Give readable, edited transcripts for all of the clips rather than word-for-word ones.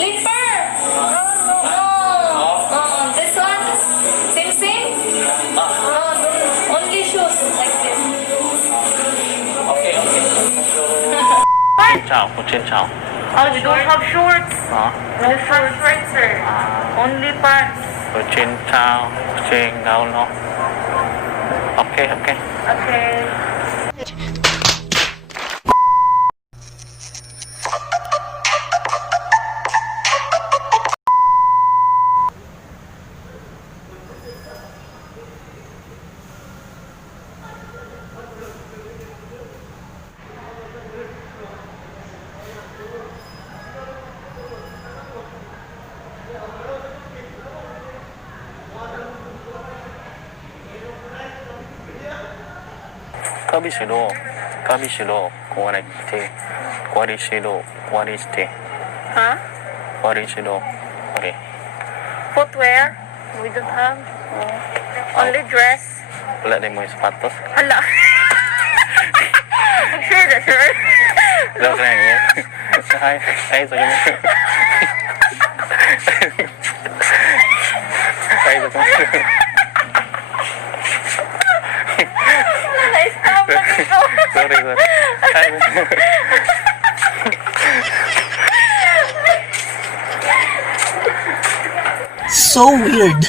Slipper. No. This one. Same. Only shoes like this. Okay. Chin chow. Oh, you don't have shorts. No shorts, sir. Only pants. Chin chow, chin gao no. Okay. Okay. Kabishiro, quality, Huh? Okay. Footwear? We don't have. Only dress. Wala din mo yung sapatos. Hala. Sure. Joke lang yun. Ay, sige mo. Ay, sige mo. Na-stop na dito. Sorry. Ay, So weird.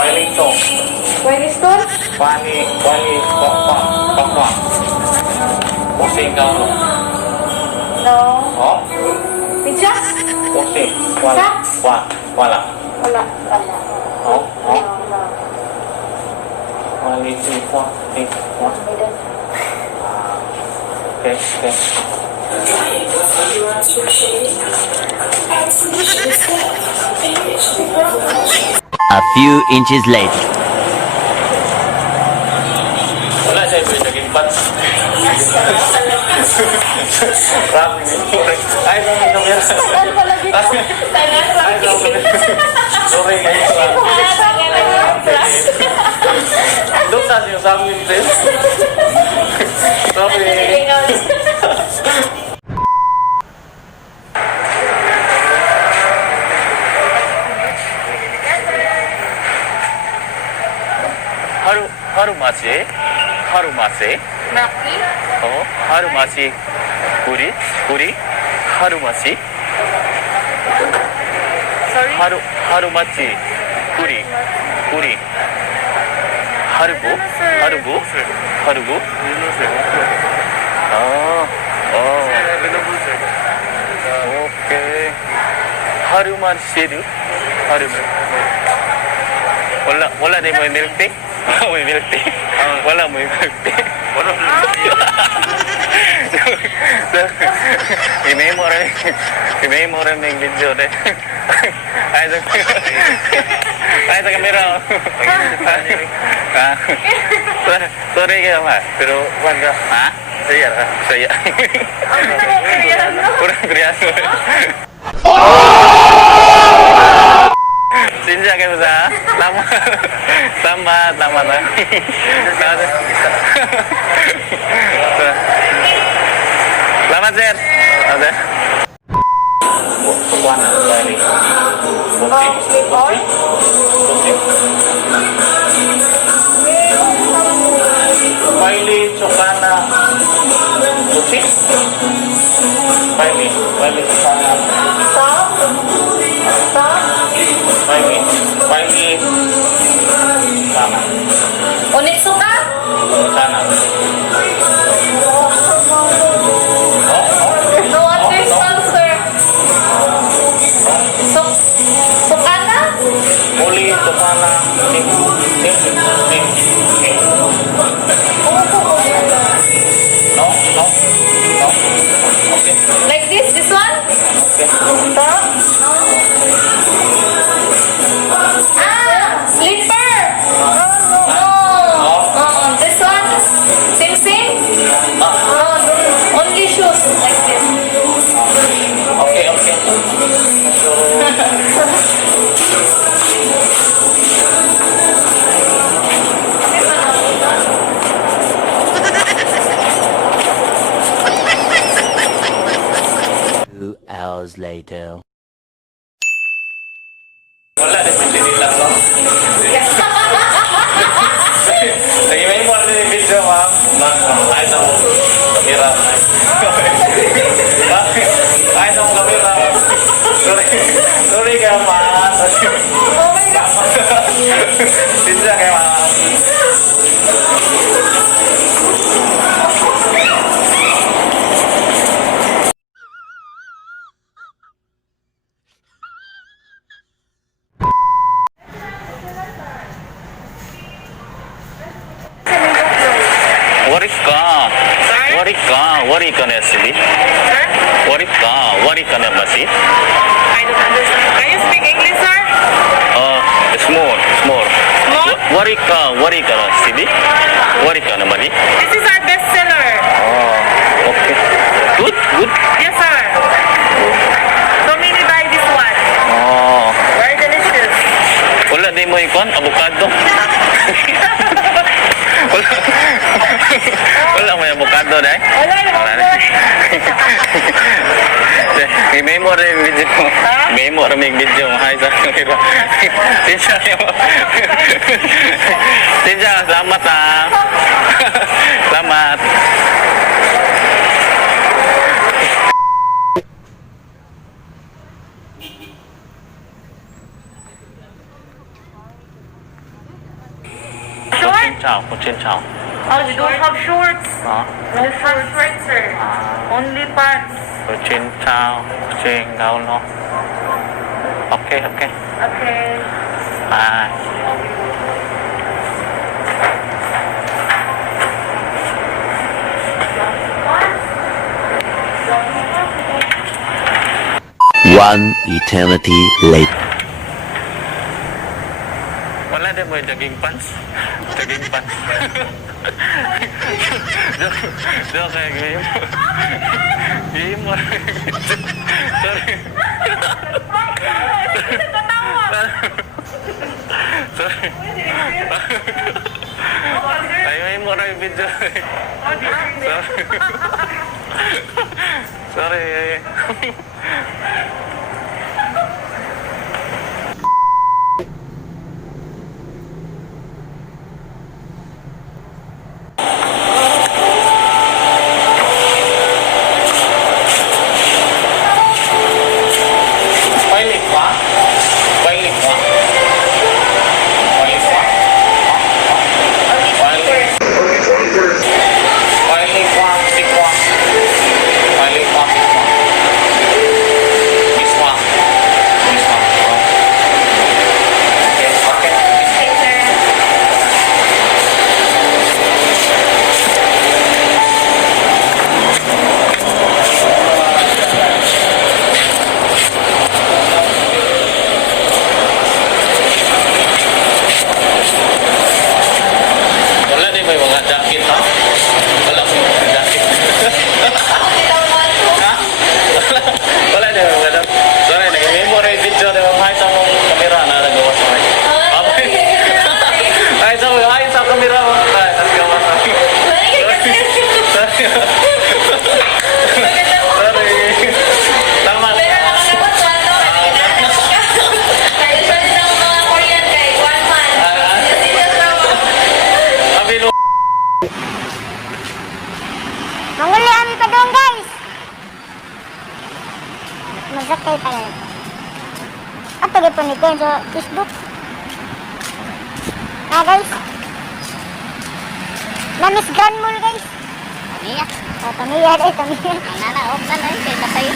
Wellington. Wellington? Wali, pakwa. Pusing ka mo. No. Oh? Medyas? Pusing. Wala. Wala. Oh? No. Wali, tikwa. We don't. Okay. A few inches later. Wala siya yung naging pats. Ay, nung yan. Saan pala dito? Ay, sorry kayo. Doon sa yung sa amin, sis. Sorry. 하루마치 Maki? 하루마치 구리 하루마치 Sorry? 하루마치 구리 하루부 오케이 하루마치루 wala din mo yung milk tea? May milk tea? Wala mo yung milk tea? i-memora mo yung video rin. Ay, sa kamera. Sorry kayo ma. Pero, wala. Ha? Saya. Kurang kriyaso. Sinja kayo sa Selamat na. Selamat, sir. Ada. Bukan dari. Paili Chokana. Butik. Paili Chokana. Paili sana. Onitsuka? Sana. No understand, sir. Sukana? Wala, hindi lang no? Sige, may mo rin yung video, ma'am. Ma'am, kahit na mo kamera. Kahit na mo kamera. Sorry ka, ma'am. Sinja kayo, ma'am. Wari ka na sili? Sir? Wari ka na masih? I don't understand. Can you speak English, sir? Small. Small? Wari ka na sili? Wari ka na mali? This is our best seller. Okay. Good. Yes, sir. So, mini buy this one. Very delicious. Wala di mo ikon, avocado. Wala mo yung avocado, dai? Wala naman po. May mo rin yung video mo. May mo rin yung video mo. Hi, sa kamera. Tinja, selamat ha. Selamat. Short? Kucing chow. Oh, you don't have shorts? No? No shorts, right, sir? Only pants. Kucing chow. Kucing gaul no. Okay. Okay. Bye. One eternity later. Wala din mo yung daging pants? Daging pants. Joke kayo, game mo. Game mo. Sorry. Sorry. Ayaw mo na yung video. Sorry. Mangulian ka doon, guys. Masakay pa yan. At tagay ko sa Facebook. Guys. Namis Grand Mall, guys. Tamiya. Tamiya, guys. Tamiya. Nana, off na lang. Kaya tayo.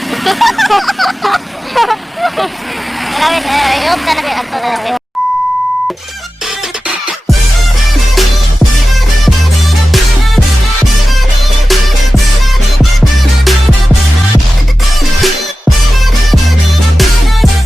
Kailangan, off na lang.